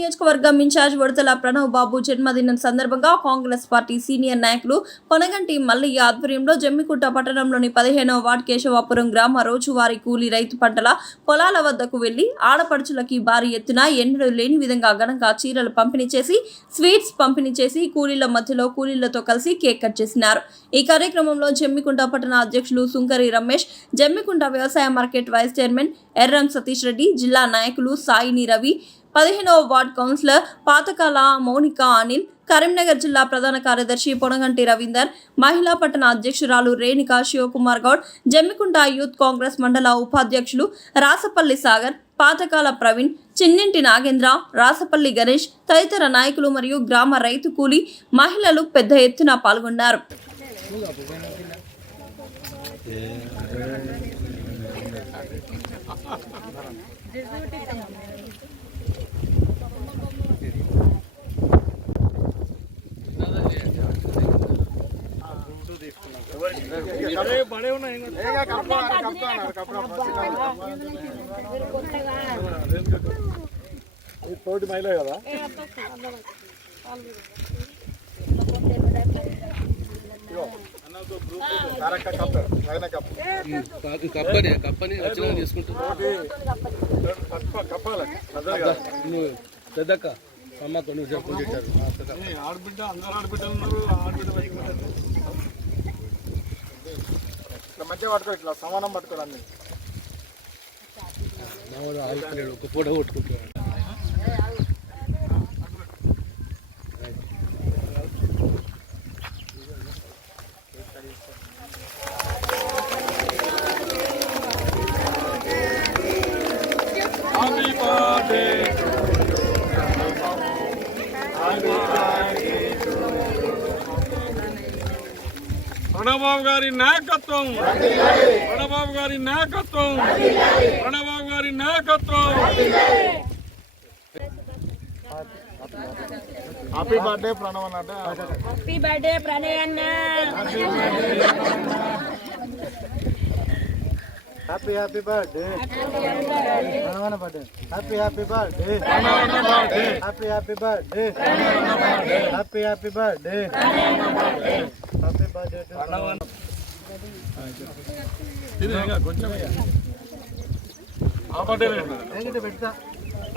నియోజకవర్గం ఇన్ఛార్జ్ వడతల ప్రణవ్ బాబు జన్మదినం సందర్భంగా కాంగ్రెస్ పార్టీ సీనియర్ నాయకులు పొనగంటి మల్లయ్య ఆధ్వర్యంలో జమ్మికుంట పట్టణంలోని 15వ వార్డు కేశవాపురం గ్రామ రోజువారీ కూలీ రైతు పంటల పొలాల వద్దకు వెళ్లి ఆడపడుచులకి భారీ ఎత్తున ఎన్నడూ లేని విధంగా ఘనంగా చీరలు పంపిణీ చేసి స్వీట్స్ పంపిణీ చేసి కూలీల మధ్యలో కూలీలతో కలిసి కేక్ కట్ చేసినారు। ఈ కార్యక్రమంలో జమ్మికుంట పట్టణ అధ్యక్షులు సుంకరి రమేష్, జమ్మికుంట వ్యవసాయ market vice chairman Erram Satish Reddy, జిల్లా నాయకులు సాయిని రవి, 15వ వార్డ్ కౌన్సిలర్ పాతకాల మౌనిక అనిల్, కరీంనగర్ జిల్లా ప్రధాన కార్యదర్శి పొనగంటి రవీందర్, మహిళా పట్టణ అధ్యక్షురాలు రేణికా శివకుమార్ గౌడ్, జమ్మికుంట యూత్ కాంగ్రెస్ మండల ఉపాధ్యక్షులు రాసపల్లి సాగర్, పాతకాల ప్రవీణ్, చిన్నింటి నాగేంద్ర, రాసపల్లి గణేష్ తదితర నాయకులు మరియు గ్రామ రైతు కూలీ మహిళలు పెద్ద ఎత్తున పాల్గొన్నారు। తోటి మహిళ కదా పెద్దక్క అమ్మకు నువ్వు చెప్పుకుంటారు ఆడబిడ్డ అందరు ఆడబిడ్డలు ఉన్నారు ఆడబిడ్డ ఇట్లా మంచిగా పట్టుకో ఇట్లా సమానం పట్టుకోవడాన్ని ఒక ఫోటో కొట్టుకుంటాడు ప్రణబాబు గారి నాయకత్వం, ప్రణబాబు గారి నాయకత్వం, ప్రణబాబు గారి నాయకత్వం। హ్యాపీ బర్త్డే ప్రణవ్ అన్న, హ్యాపీ బర్త్డే ప్రణయ్ అన్న, హ్యాపీ హ్యాపీ బర్త్డే ప్రణవన birthday, happy happy birthday happy happy birthday happy happy birthday happy birthday కొంచెం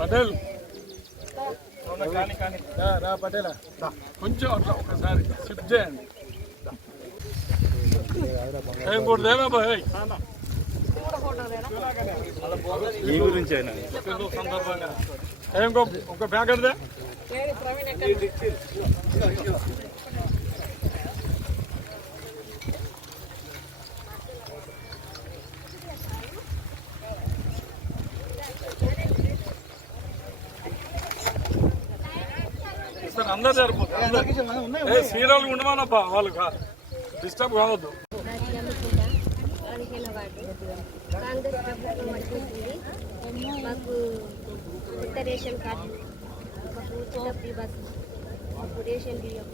పటేల్ రా పటేల్ కొంచెం అట్లా ఒకసారి షిఫ్ట్ చేయండి ఇంకోటి దేనా బాయ్ ఈ గురించి సందర్భంగా ఒక ప్యాకెట్ దే అందరు సరిపోతుంది సీరియల్ ఉండమనప్పా వాళ్ళు డిస్టర్బ్ కావద్దు। కాంగ్రెస్ ప్రభుత్వం వచ్చింది, మాకు కొత్త రేషన్ కార్డు, మాకు ఉచిత ఫ్రీ బస్సు, మాకు రేషన్ బియ్యం,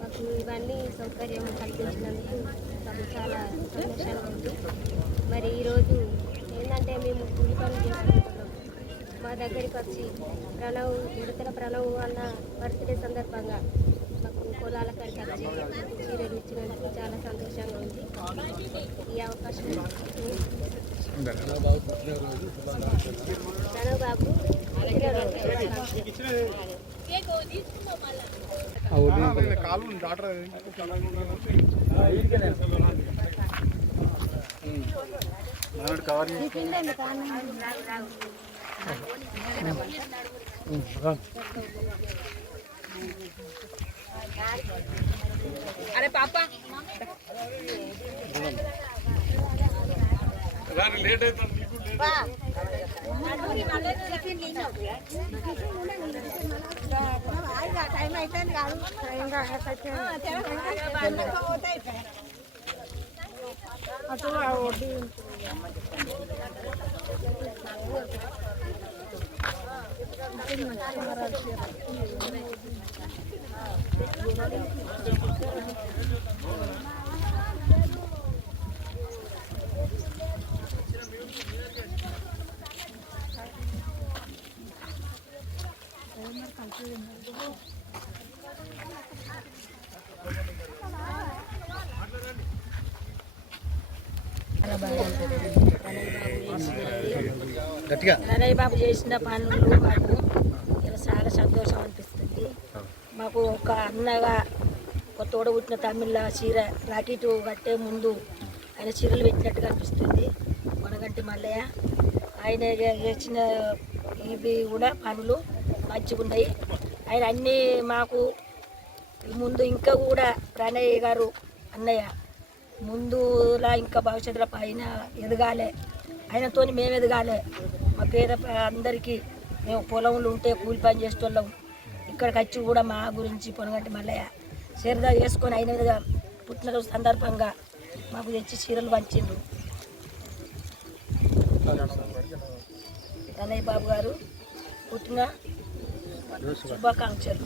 మాకు ఇవన్నీ సౌకర్యం కల్పించినందుకు మాకు చాలా సంతోషంగా ఉంది। మరి ఈరోజు ఏంటంటే మేము కూలి పనులు చేసుకుంటున్నాం, మా దగ్గరికి వచ్చి ఉడతల ప్రణవ్ అన్న బర్త్డే సందర్భంగా మాకు పొలాల కాడికి వచ్చి చీరలు ఇచ్చినందుకు చాలా సంతోషంగా ఉంది। ఈ అవకాశం ప్రణవ్ బాబు अरे पापा लेट है ప్రణయ్ బాబు చేసిన పనులు మాకు ఇలా చాలా సంతోషం అనిపిస్తుంది. మాకు ఒక అన్నగా ఒక తోడబుట్టిన తమిళ చీర రాకెట్ కట్టే ముందు ఆయన చీరలు పెట్టినట్టుగా అనిపిస్తుంది. కొనగంటి మల్లయ్య ఆయన చేసిన ఇవి కూడా పనులు మంచిగా ఉన్నాయి. ఆయన అన్నీ మాకు ముందు ఇంకా కూడా ప్రణయ్ గారు అన్నయ్య ముందులా ఇంకా భవిష్యత్తులో పైన ఎదగాలి, ఆయనతో మేము ఎదగాలి. మా పేద అందరికీ మేము పొలంలో ఉంటే కూలి పని చేసేటోళ్ళం, ఇక్కడికి వచ్చి కూడా మా గురించి పొనగంటి మల్లయ్య చీరదా చేసుకొని అయిన పుట్టినరోజు సందర్భంగా మాకు తెచ్చి చీరలు పంచిండ్రు. ప్రణయ్ బాబు గారు పుట్టిన శుభాకాంక్షలు.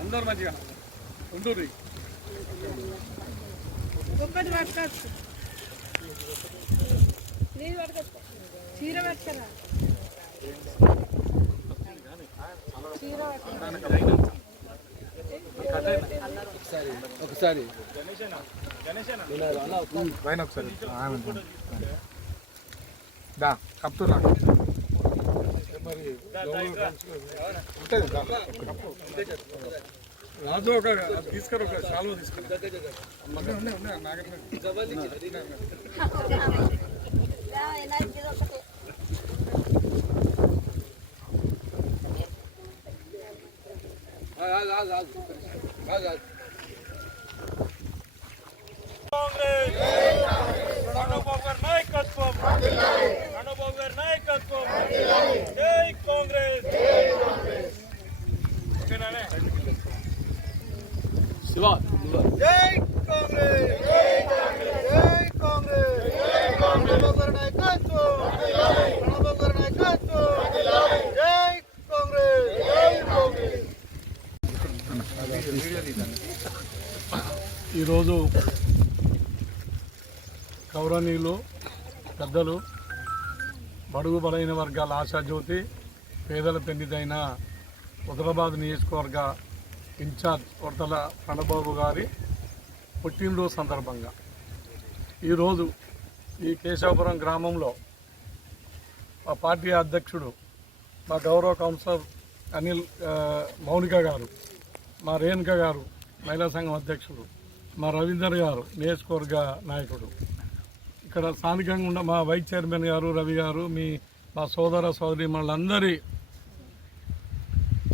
అందరు మంచిగా ఉంటూరి ఒక్కటి పట్టుకోవచ్చు, నీళ్ళు పట్టుకోవచ్చు, చీర పట్టుకరా, ఒకసారి పైన ఒకసారి దా కప్తున్నా మరి ఉంటుంది రాజు ఒక తీసుకురా, ఒక శాలువ తీసుకురా. ప్రణబాబు గారి నాయకత్వం, ప్రణబాబు గారి నాయకత్వం, జై కాంగ్రెస్. శివ జై కాంగ్రెస్ జై కాంగ్రెస్ జై ప్రణబ్ గారి నాయకత్వం ప్రణబ్ గారి నాయకత్వం జై కాంగ్రెస్ జై కాంగ్రెస్. ఈరోజు గౌరవనీయులు పెద్దలు బడుగు బలైన వర్గాల ఆశాజ్యోతి పేదల పెన్నిదైన హుజరాబాద్ నియోజకవర్గ ఇన్ఛార్జ్ ఉడతల ప్రణబాబు గారి పుట్టినరోజు సందర్భంగా ఈరోజు ఈ కేశవపురం గ్రామంలో మా పార్టీ అధ్యక్షుడు మా గౌరవ కౌన్సిలర్ అనిల్ మౌనిక గారు, మా రేణుక గారు మహిళా సంఘం అధ్యక్షుడు, మా రవీందర్ గారు నియోజకవర్గ నాయకుడు, ఇక్కడ స్థానికంగా ఉన్న మా వైస్ చైర్మన్ గారు రవి గారు, మా సోదర సోదరీమణులందరి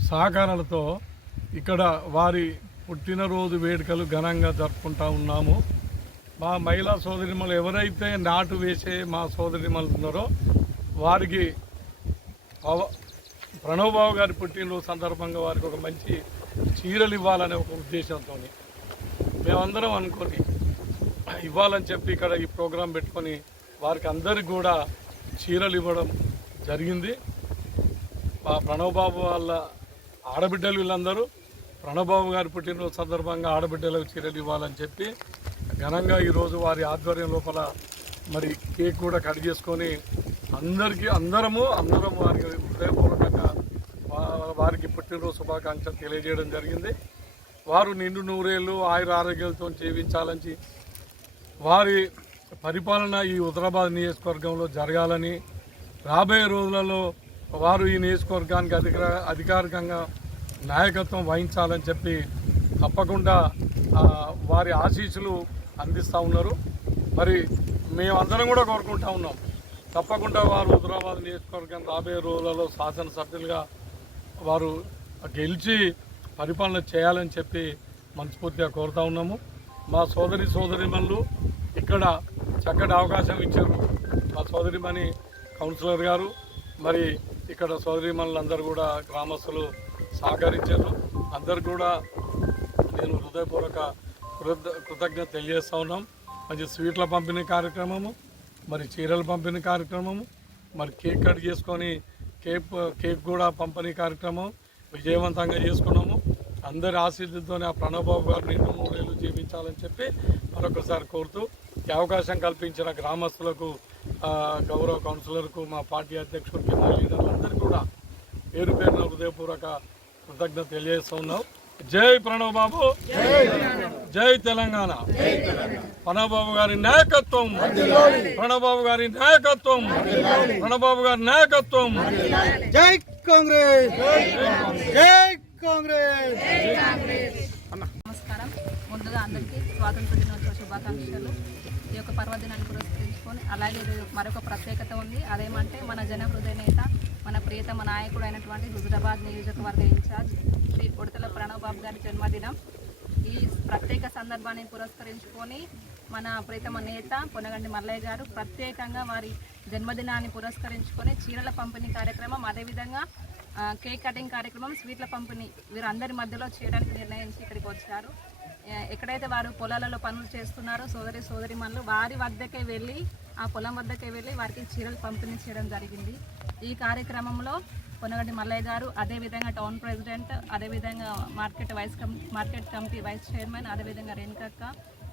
సహకారాలతో ఇక్కడ వారి పుట్టినరోజు వేడుకలు ఘనంగా జరుపుకుంటూ ఉన్నాము. మా మహిళా సోదరిమణులు ఎవరైతే నాటు వేసే మా సోదరిమణులు ఉన్నారో వారికి ప్రణబాబు గారి పుట్టినరోజు సందర్భంగా వారికి ఒక మంచి చీరలు ఇవ్వాలనే ఒక ఉద్దేశంతో మేమందరం అనుకొని ఇవ్వాలని చెప్పి ఇక్కడ ఈ ప్రోగ్రాం పెట్టుకొని వారికి అందరికి కూడా చీరలు ఇవ్వడం జరిగింది. మా ప్రణబాబు వాళ్ళ ఆడబిడ్డలు వీళ్ళందరూ ప్రణబాబు గారి పుట్టినరోజు సందర్భంగా ఆడబిడ్డలకు చీరలు ఇవ్వాలని చెప్పి ఘనంగా ఈరోజు వారి ఆధ్వర్యం లోపల మరి కేక్ కూడా కట్ చేసుకొని అందరము వారికి హృదయపూర్వకంగా వారికి పుట్టినరోజు శుభాకాంక్షలు తెలియజేయడం జరిగింది. వారు నిండు నూరేళ్ళు ఆయుర ఆరోగ్యాలతో జీవించాలని, వారి పరిపాలన ఈ హుజరాబాద్ నియోజకవర్గంలో జరగాలని, రాబోయే రోజులలో వారు ఈ నియోజకవర్గానికి అధికారికంగా నాయకత్వం వహించాలని చెప్పి తప్పకుండా వారి ఆశీస్సులు అందిస్తూ ఉన్నారు. మరి మేమందరం కూడా కోరుకుంటా ఉన్నాం, తప్పకుండా వారు హుజరాబాద్ నియోజకవర్గం రాబోయే రోజులలో శాసనసభ్యులుగా వారు గెలిచి పరిపాలన చేయాలని చెప్పి మనస్ఫూర్తిగా కోరుతా ఉన్నాము. మా సోదరిమణులు ఇక్కడ చక్కటి అవకాశం ఇచ్చారు. మా సోదరిమణి కౌన్సిలర్ గారు, మరి ఇక్కడ సోదరిమణులందరూ కూడా గ్రామస్తులు సహకరించారు. అందరు కూడా నేను హృదయపూర్వక కృతజ్ఞత తెలియజేస్తూ ఉన్నాం. మంచి స్వీట్ల పంపిణీ కార్యక్రమము, మరి చీరల పంపిణీ కార్యక్రమము, మరి కేక్ కట్ చేసుకొని కేక్ కూడా పంపిణీ కార్యక్రమం, విజయవంతంగా చేసుకున్నాము. అందరి ఆశీస్సులతోనే ఆ ప్రణవ్ బాబు గారు నిండు 3 ఏళ్ళు జీవించాలని చెప్పి మరొకసారి కోరుతూ ఈ అవకాశం కల్పించిన గ్రామస్తులకు, గౌరవ కౌన్సిలర్కు, మా పార్టీ అధ్యక్షుడికి, మా లీడర్లందరికీ కూడా పేరు పేరున హృదయపూర్వక కృతజ్ఞత తెలియజేస్తున్నాం. జై ప్రణవ్ బాబు, జై తెలంగాణ. ప్రణవ్ బాబు గారి నాయకత్వం, ప్రణవ్ బాబు గారి నాయకత్వం, ప్రణవ్ బాబు గారి నాయకత్వం. జై కాంగ్రెస్, జై కాంగ్రెస్. నమస్కారం. ముందుగా అందరికీ స్వాతంత్ర దినోత్సవ శుభాకాంక్షలు. ఈ యొక్క పర్వదినాన్ని పురస్కరించుకొని అలాగే మరొక ప్రత్యేకత ఉంది. అదేమంటే మన జన హృదయ నేత, మన ప్రియతమ నాయకుడు అయినటువంటి హుజురాబాద్ నియోజకవర్గ ఇన్ఛార్జ్ శ్రీ ఉడతల ప్రణవ్ బాబు గారి జన్మదినం. ఈ ప్రత్యేక సందర్భాన్ని పురస్కరించుకొని మన ప్రియతమ నేత పొనగంటి మల్లయ్య గారు ప్రత్యేకంగా వారి జన్మదినాన్ని పురస్కరించుకొని చీరల పంపిణీ కార్యక్రమం, అదేవిధంగా కేక్ కటింగ్ కార్యక్రమం, స్వీట్ల పంపిణీ వీరందరి మధ్యలో చేయడానికి నిర్ణయించి ఇక్కడికి వచ్చారు. ఎక్కడైతే వారు పొలాలలో పనులు చేస్తున్నారో సోదరిమణులు వారి వద్దకే వెళ్ళి, ఆ పొలం వద్దకే వెళ్ళి వారికి చీరలు పంపిణీ చేయడం జరిగింది. ఈ కార్యక్రమంలో పొనగంటి మల్లయ్య గారు, అదేవిధంగా టౌన్ ప్రెసిడెంట్, అదేవిధంగా మార్కెట్ కమిటీ వైస్ చైర్మన్, అదేవిధంగా రేణుకక్క,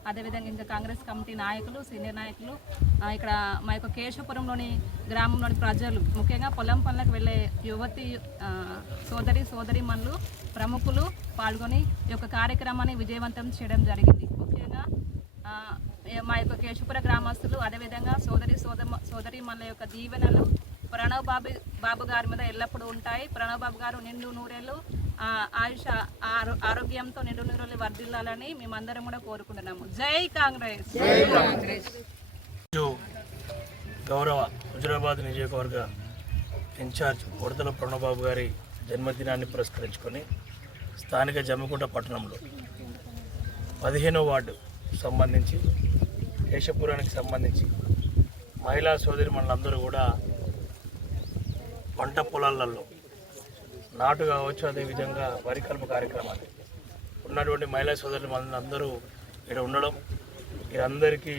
అదేవిధంగా ఇంకా కాంగ్రెస్ కమిటీ నాయకులు, సీనియర్ నాయకులు, ఇక్కడ మా యొక్క కేశవపురంలోని గ్రామంలోని ప్రజలు, ముఖ్యంగా పొలం పనులకు వెళ్ళే యువతి సోదరిమణులు, ప్రముఖులు పాల్గొని ఈ యొక్క కార్యక్రమాన్ని విజయవంతం చేయడం జరిగింది. ముఖ్యంగా మా యొక్క కేశవపుర గ్రామస్తులు, అదేవిధంగా సోదరిమణుల యొక్క దీవెనలు ప్రణవ్ బాబు గారి మీద ఎల్లప్పుడూ ఉంటాయి. ప్రణవ్ బాబు గారు నిండు 100 ఏళ్ళు ఆయుష ఆరోగ్యంతో నిండు 100 ఏళ్ళు వర్ధిల్లాలని మేమందరం కూడా కోరుకుంటున్నాము. జై కాంగ్రెస్. గౌరవ హుజురాబాద్ నియోజకవర్గ ఇన్ఛార్జ్ ఉడతల ప్రణవ్ బాబు గారి జన్మదినాన్ని పురస్కరించుకొని స్థానిక జమ్మికుంట పట్టణంలో 15వ వార్డు సంబంధించి కేశపురానికి సంబంధించి మహిళా సోదరి మనందరూ కూడా పంట పొలాలలో నాటు కావచ్చు, అదేవిధంగా వరి కలుపు కార్యక్రమాలు ఉన్నటువంటి మహిళా సోదరులు మనందరూ ఇక్కడ ఉండడం, వీరందరికీ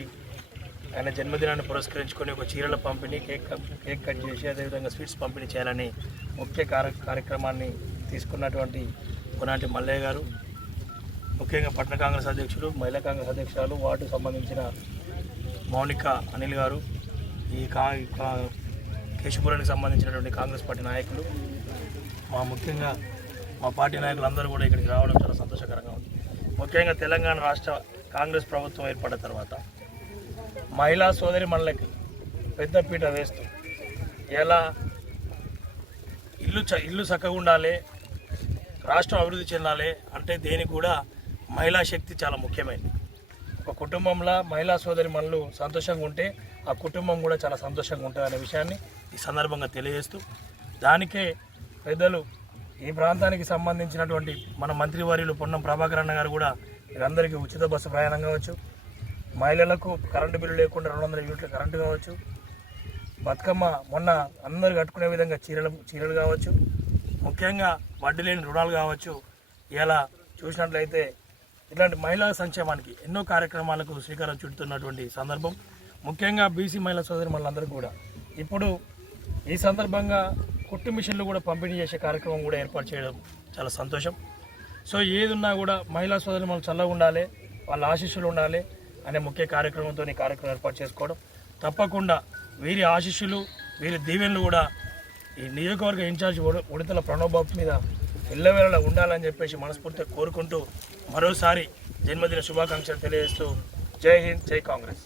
ఆయన జన్మదినాన్ని పురస్కరించుకొని ఒక చీరల పంపిణీ, కేక్ కట్ చేసి అదేవిధంగా స్వీట్స్ పంపిణీ చేయాలని ముఖ్య కార్యక్రమాన్ని తీసుకున్నటువంటి కొనాటి మల్లయ్య గారు, ముఖ్యంగా పట్టణ కాంగ్రెస్ అధ్యక్షులు, మహిళా కాంగ్రెస్ అధ్యక్షురాలు, వార్డుకు సంబంధించిన మౌనిక అనిల్ గారు, ఈ కేశపురానికి సంబంధించినటువంటి కాంగ్రెస్ పార్టీ నాయకులు, ముఖ్యంగా మా పార్టీ నాయకులందరూ కూడా ఇక్కడికి రావడం చాలా సంతోషకరంగా ఉంది. ముఖ్యంగా తెలంగాణ రాష్ట్ర కాంగ్రెస్ ప్రభుత్వం ఏర్పడిన తర్వాత మహిళా సోదరి మనలకి పెద్దపీట వేస్తూ ఎలా ఇల్లు చక్కగా ఉండాలి, రాష్ట్రం అభివృద్ధి చెందాలి అంటే దేనికి కూడా మహిళా శక్తి చాలా ముఖ్యమైనది. ఒక కుటుంబంలో మహిళా సోదరి మనలు సంతోషంగా ఉంటే ఆ కుటుంబం కూడా చాలా సంతోషంగా ఉంటుంది అనే విషయాన్ని ఈ సందర్భంగా తెలియజేస్తూ, దానికే పెద్దలు ఈ ప్రాంతానికి సంబంధించినటువంటి మన మంత్రివర్యులు పొన్నం ప్రభాకర్ అన్న గారు కూడా వీరందరికీ ఉచిత బస్సు ప్రయాణం కావచ్చు, మహిళలకు కరెంటు బిల్లు లేకుండా 200 యూనిట్ల కరెంటు కావచ్చు, బతుకమ్మ మొన్న అందరు కట్టుకునే విధంగా చీరలు కావచ్చు, ముఖ్యంగా వడ్డీ లేని రుణాలు కావచ్చు, ఇలా చూసినట్లయితే ఇట్లాంటి మహిళా సంక్షేమానికి ఎన్నో కార్యక్రమాలకు శ్రీకారం చుడుతున్నటువంటి సందర్భం. ముఖ్యంగా బీసీ మహిళా సోదరి మనందరూ కూడా ఇప్పుడు ఈ సందర్భంగా కుట్టు మిషన్లు కూడా పంపిణీ చేసే కార్యక్రమం కూడా ఏర్పాటు చేయడం చాలా సంతోషం. సో ఏది ఉన్నా కూడా మహిళా సోదరి మనం చల్లగా ఉండాలి, వాళ్ళ ఆశీస్సులు ఉండాలి అనే ముఖ్య కార్యక్రమంతో ఈ కార్యక్రమం ఏర్పాటు చేసుకోవడం, తప్పకుండా వీరి ఆశీస్సులు, వీరి దీవెనలు కూడా ఈ నియోజకవర్గ ఇన్ఛార్జ్ ఉడతల ప్రణవ్ బాబు మీద ఎల్లవేళలా ఉండాలని చెప్పేసి మనస్ఫూర్తిగా కోరుకుంటూ మరోసారి జన్మదిన శుభాకాంక్షలు తెలియజేస్తూ జై హింద్, జై కాంగ్రెస్.